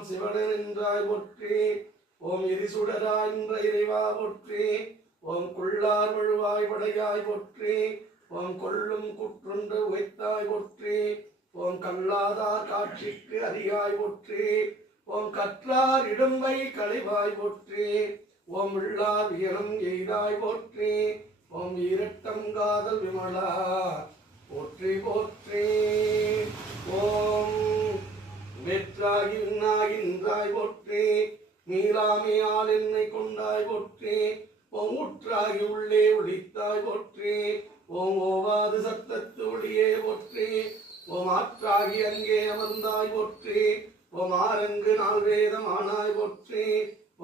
எல்லாம் சிவனன் என்றாய் போற்றி. ஓம் எரிசுடராய் என்ற இறைவா போற்றி. ஓம் கொள்ளார் வழுவாய் படையாய் போற்றி. ஓம் கொள்ளும் குற்றொன்று உகைத்தாய் போற்றி. ஓம் கல்லாதார் காட்சிக்கு அதிகாய் போற்றி. ஓம் கற்றார் இடும்பை களைவாய் போற்றி. ஓம் உள்ளார் வியனம் எய்தாய் போற்றி. ஓம் ஈரட்டம் காதல் விமலா போற்றி போற்றி. ஓம் வெற்றாகி விண்ணாகின்றாய் போற்றி. மீளாமையால் என்னை கொண்டாய் போற்றி. ஓம் உற்றாகி உள்ளே ஒளித்தாய் போற்றி. ஓம் ஓவாது சத்தத்து ஒளியே போற்றி. ஓம் ஆற்றாகி அங்கே அமர்ந்தாய் போற்றி. ஓம் ஆரங்கு நாள் வேதம் ஆனாய் போற்றி.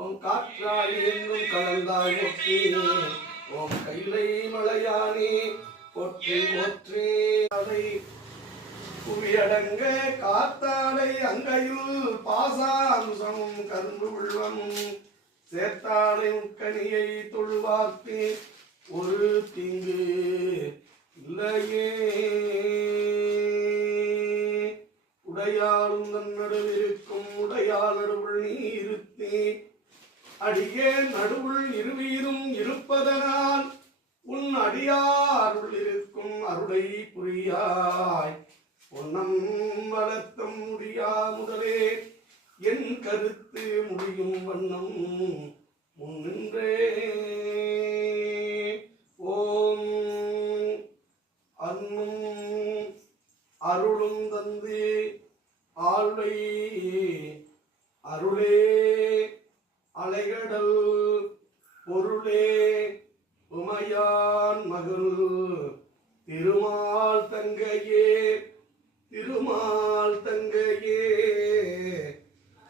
ஓம் காற்றாகி எங்கும் கலந்தாய் போற்றி. ஓம் கைலை மலையானே போற்றி போற்றி. புவியடங்க காத்தாலை அங்கையுள் பாசாம்சமும் கரும்பு உள்ளமும் சேர்த்தாலை உட்கனியை தொழுவார்க்கு ஒரு தீங்கு இல்லையே. உடையாளும் தன்னடுவிருக்கும் உடையாள் நடுவுள் நீ இருத்தே. அடியே நடுவுள் இருவீரும் இருப்பதனால் உன் அடியாருள் இருக்கும் அருளை புரியாய். பொன்னம் வளர்த்தம் முடியா முதலே என் கருத்து முடியும் வண்ணம் முன்னின்றே. ஓம் அன்னும் அருளும் தந்து ஆழ்வை அருளே அலைகடல் பொருளே உமையான் மகள் திருமால் தங்கையே திருமால் தங்கையே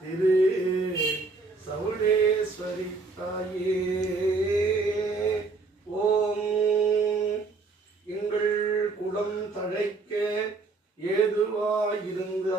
திரு சவுளேஸ்வரி தாயே. ஓம் எங்கள் குலம் தழைக்க ஏதுவாயிருந்து